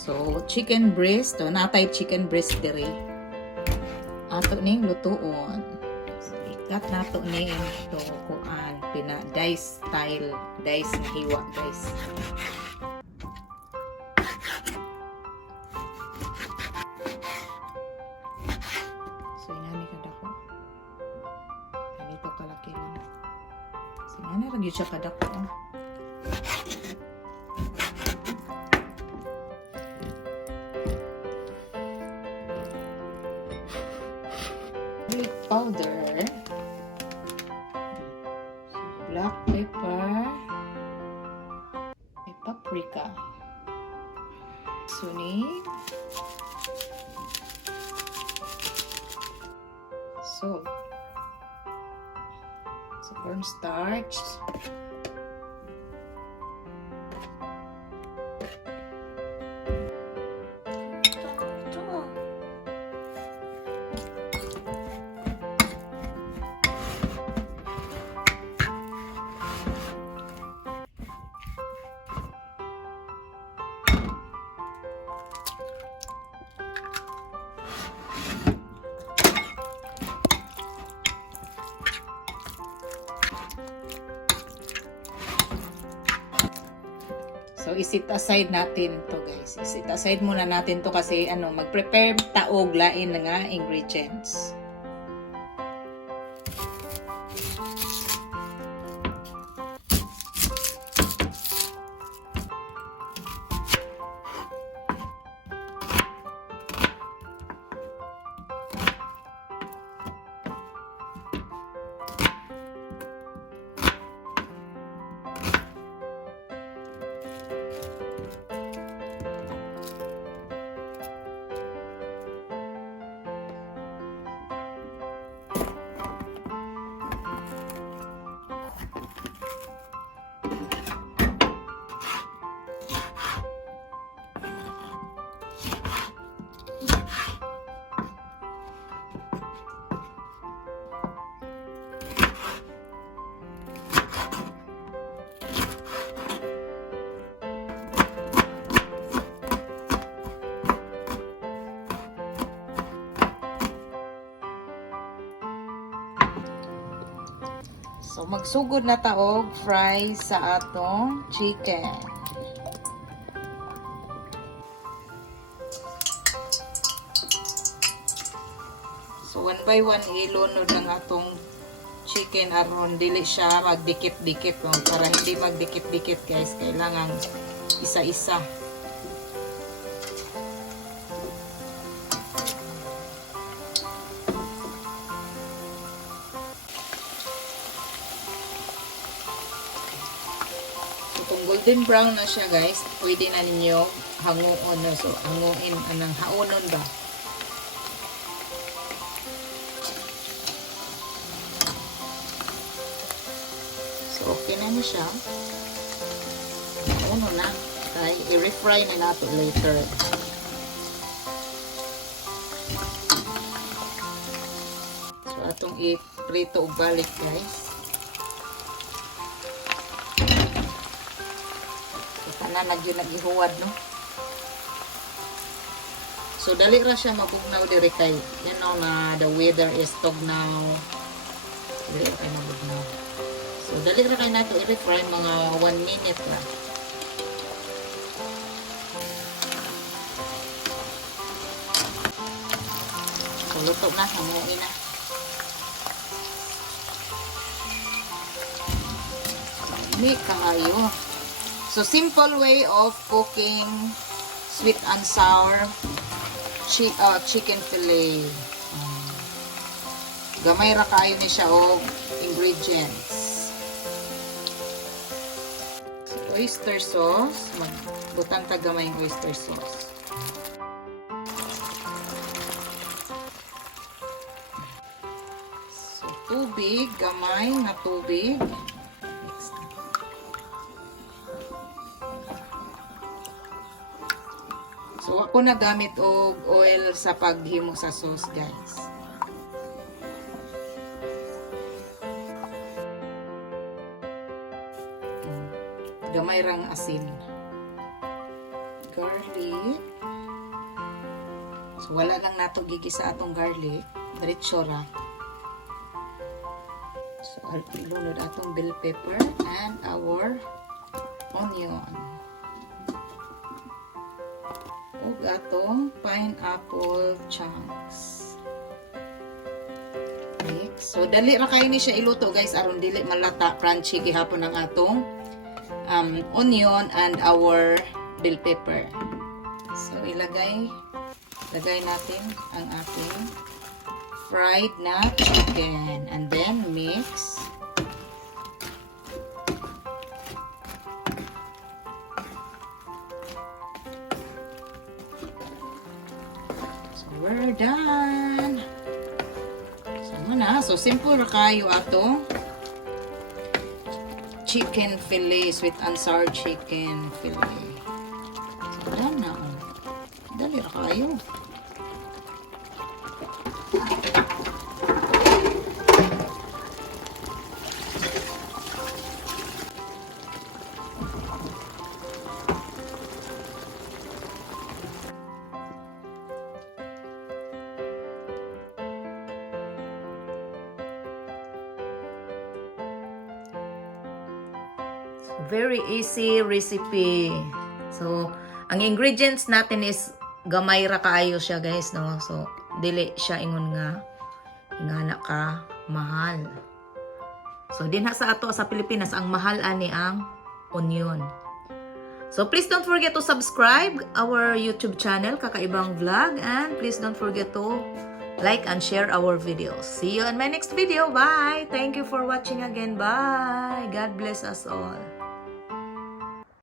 So, chicken breast. To, natay chicken breast diri. Ato ning lutuon. So, ikat nato ni ito kuan. Pina-dice style. Dice na hiwa, guys. So, inani kada ko. Ganito kalaki lang. So, inani lagi siya kada ko. Powder, black pepper, may paprika, suning, salt, so cornstarch, so isit aside natin to, guys. Isit aside muna natin to kasi mag-prepare taog lain nga ingredients. So, magsugod na taog fry sa atong chicken. So, one by one, ilunod ng atong chicken aron dili siya magdikit-dikit. Para hindi magdikit-dikit, guys, kailangan isa-isa. Kung golden brown na siya, guys, pwede na ninyo hanguon na. So, hanguin, anang haonon ba? So, okay na niya siya. Hauno na. Kaya, i-refry na nato later. So, atong i-prito o balik, guys. Na nag-ihuwad, no? So, dali ra siya mabugnaw diri kay, you know, na the weather is tugnaw. Dali ra kayo mabugnaw. So, dali ra kayo nato i-refry mga 1 minute ra. So, luto na. Hamuin na. Hindi kayo. So, simple way of cooking sweet and sour chicken fillet. Gamay ra kayo ni siya o ingredients. So, oyster sauce. Magbutang tagamay yung oyster sauce. So, tubig. Gamay na tubig. So, ako nagamit og oil sa paghimo sa sauce, guys. Gamay rang asin. garlic. So wala lang nato gigisa atong garlic, diretso ra. So ilunod atong bell pepper and our onion. Ug atong pineapple chunks. Mix. So dali ra kay ni siya iluto guys aron dili malata crunchy gihapon ang atong onion and our bell pepper. So lagay natin ang ating fried na chicken and then mix. So we're done. So simple ra kayo ato chicken fillet, sweet and sour chicken fillet. So done na. Dali ra kayo. Very easy recipe. So, ang ingredients natin is gamay ra kaayo siya guys, no? So, dili siya ingon nga ingana ka mahal. So, dinha sa ato sa Pilipinas, ang mahal ani ang onion. So, please don't forget to subscribe our YouTube channel, Kaka'EVAng Vlog, and please don't forget to like and share our videos. See you in my next video. Bye! Thank you for watching again. Bye! God bless us all.